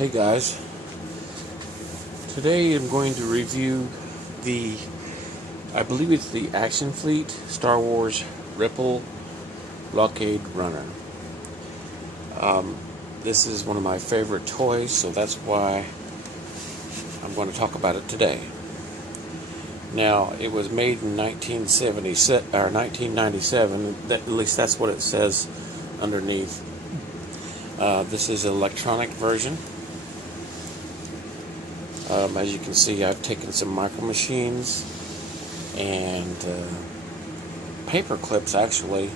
Hey guys, today I'm going to review I believe it's the Action Fleet Star Wars Ripple Blockade Runner. This is one of my favorite toys, so that's why I'm going to talk about it today. Now, it was made in 1997, at least that's what it says underneath. This is an electronic version. As you can see, I've taken some micro machines and paper clips actually,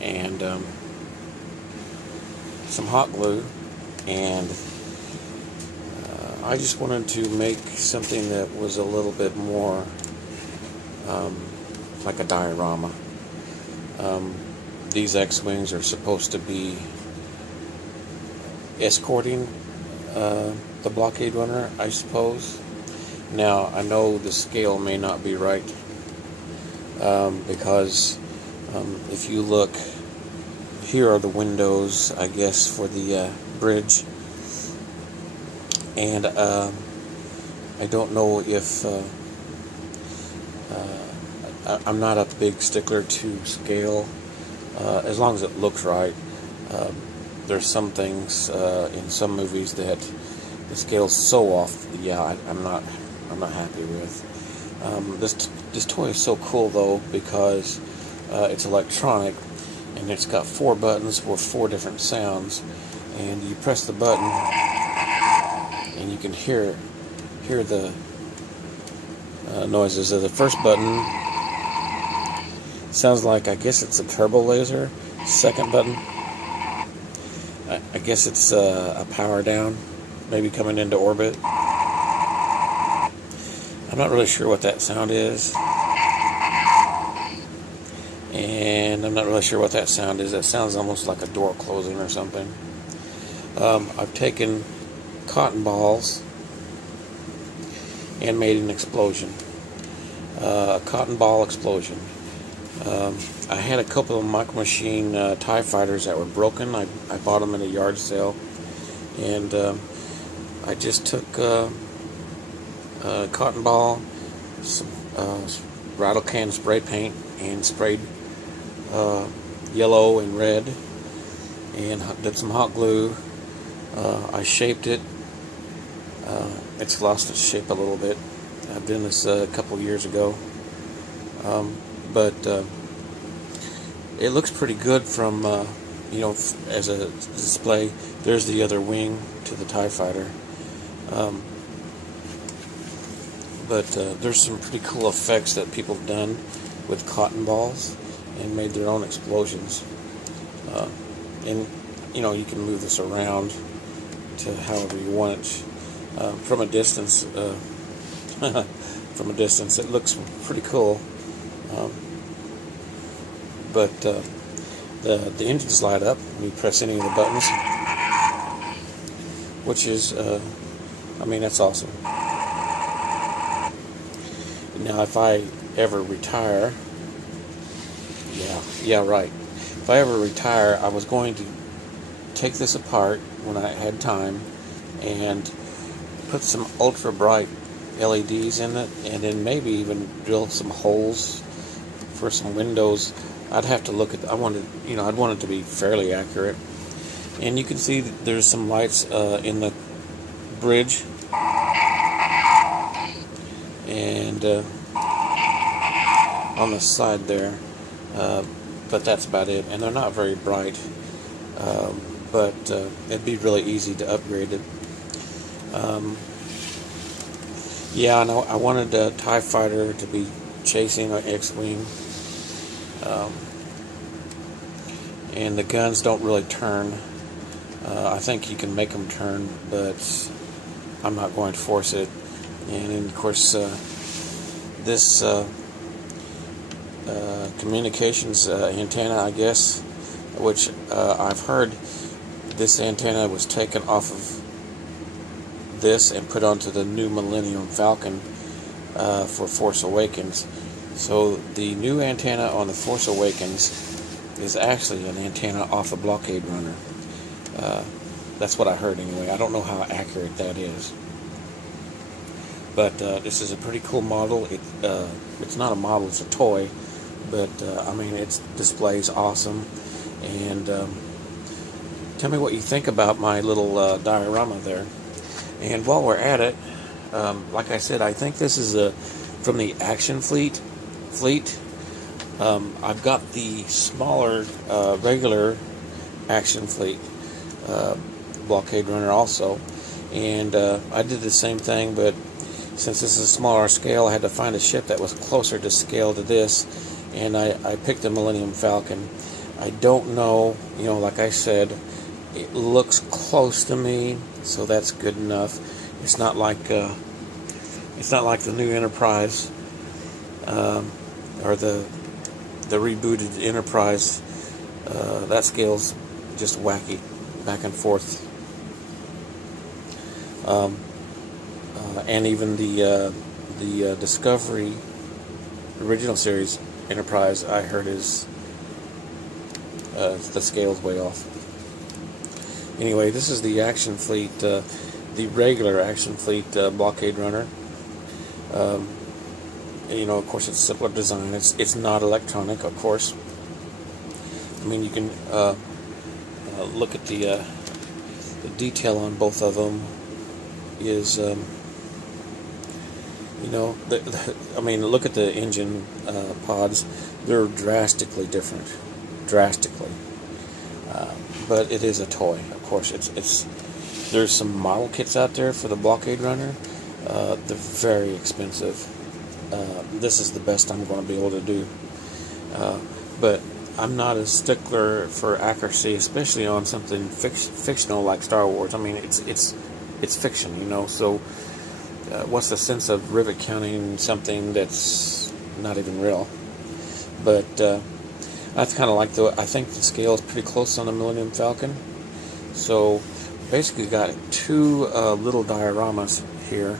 and some hot glue, and I just wanted to make something that was a little bit more like a diorama. These X-Wings are supposed to be escorting the blockade runner, I suppose. Now, I know the scale may not be right, because if you look, here are the windows, I guess, for the bridge, and I don't know if I'm not a big stickler to scale, as long as it looks right. There's some things in some movies that the scale's so off. Yeah, I'm not happy with. This toy is so cool though, because it's electronic, and it's got 4 buttons for 4 different sounds, and you press the button and you can hear the noises. The first button sounds like, I guess it's a turbo laser. Second button, I guess it's a power down, maybe coming into orbit. I'm not really sure what that sound is. And I'm not really sure what that sound is. That sounds almost like a door closing or something. I've taken cotton balls and made an explosion. A cotton ball explosion. I had a couple of Micro Machine TIE fighters that were broken. I bought them in a yard sale, and I just took a cotton ball, some rattle can spray paint, and sprayed yellow and red, and did some hot glue. I shaped it. It's lost its shape a little bit. I've done this a couple years ago. But it looks pretty good from, as a display. There's the other wing to the TIE fighter. But there's some pretty cool effects that people have done with cotton balls and made their own explosions. And, you can move this around to however you want it. From a distance, it looks pretty cool. But the engines light up when you press any of the buttons, which is, that's awesome. Now, if I ever retire, if I ever retire, I was going to take this apart when I had time and put some ultra bright LEDs in it, and then maybe even drill some holes for some windows. I'd have to look at. I'd want it to be fairly accurate. And you can see that there's some lights in the bridge, and on the side there. But that's about it. And they're not very bright. But it'd be really easy to upgrade it. And I wanted a TIE fighter to be chasing an X-Wing. And the guns don't really turn. I think you can make them turn, but I'm not going to force it. And then, of course, this communications antenna, I guess, which I've heard this antenna was taken off of this and put onto the new Millennium Falcon for Force Awakens. So the new antenna on the Force Awakens is actually an antenna off the blockade runner. That's what I heard anyway. I don't know how accurate that is. But this is a pretty cool model. It's not a model, it's a toy. But, I mean, its display is awesome. And tell me what you think about my little diorama there. And while we're at it, like I said, I think this is from the Action Fleet. I've got the smaller, regular Action Fleet blockade runner also. And I did the same thing, but since this is a smaller scale, I had to find a ship that was closer to scale to this, and I picked the Millennium Falcon. I don't know, you know, like I said, it looks close to me, so that's good enough. It's not like the new Enterprise or the rebooted Enterprise. That scale's just wacky, back and forth. And even the Discovery original series Enterprise, I heard is the scale's way off. Anyway, this is the Action Fleet, the regular Action Fleet blockade runner. You know, of course, it's simpler design. It's not electronic, of course. I mean, you can look at the detail on both of them. Is you know, I mean, look at the engine pods. They're drastically different, drastically. But it is a toy, of course. There's some model kits out there for the blockade runner. They're very expensive. This is the best I'm going to be able to do. But I'm not a stickler for accuracy, especially on something fictional like Star Wars. I mean, it's fiction, you know. So, what's the sense of rivet counting something that's not even real? But that's kind of like I think the scale is pretty close on the Millennium Falcon. So, basically, got two little dioramas here,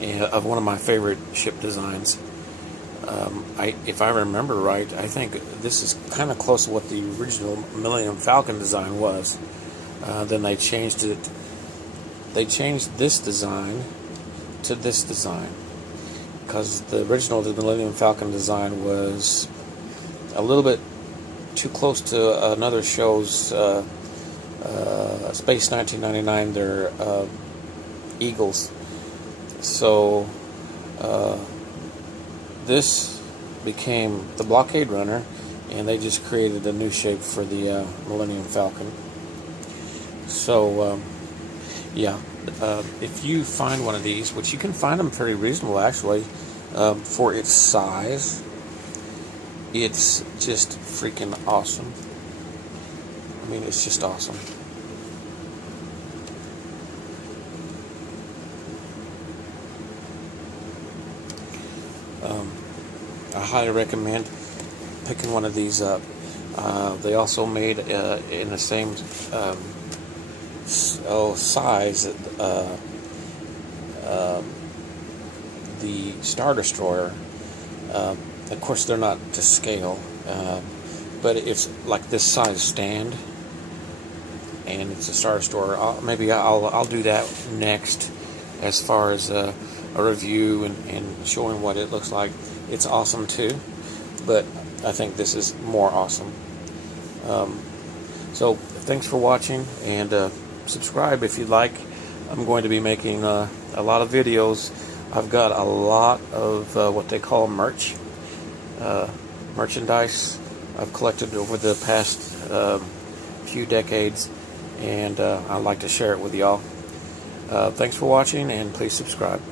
and of one of my favorite ship designs. If I remember right, I think this is kind of close to what the original Millennium Falcon design was. Then they changed it. They changed this design to this design because the original Millennium Falcon design was a little bit too close to another show's Space 1999. Their Eagles. So this became the blockade runner, and they just created a new shape for the Millennium Falcon. So yeah, if you find one of these, which you can find them pretty reasonable actually, for its size, it's just freaking awesome. I mean, it's just awesome. I highly recommend picking one of these up. They also made in the same size the Star Destroyer. Of course, they're not to scale, but it's like this size stand, and it's a Star Destroyer. Maybe I'll do that next, as far as a review and showing what it looks like. It's awesome too, but I think this is more awesome. So thanks for watching, and subscribe if you'd like. I'm going to be making a lot of videos. I've got a lot of what they call merchandise I've collected over the past few decades, and I'd like to share it with y'all. Thanks for watching, and please subscribe.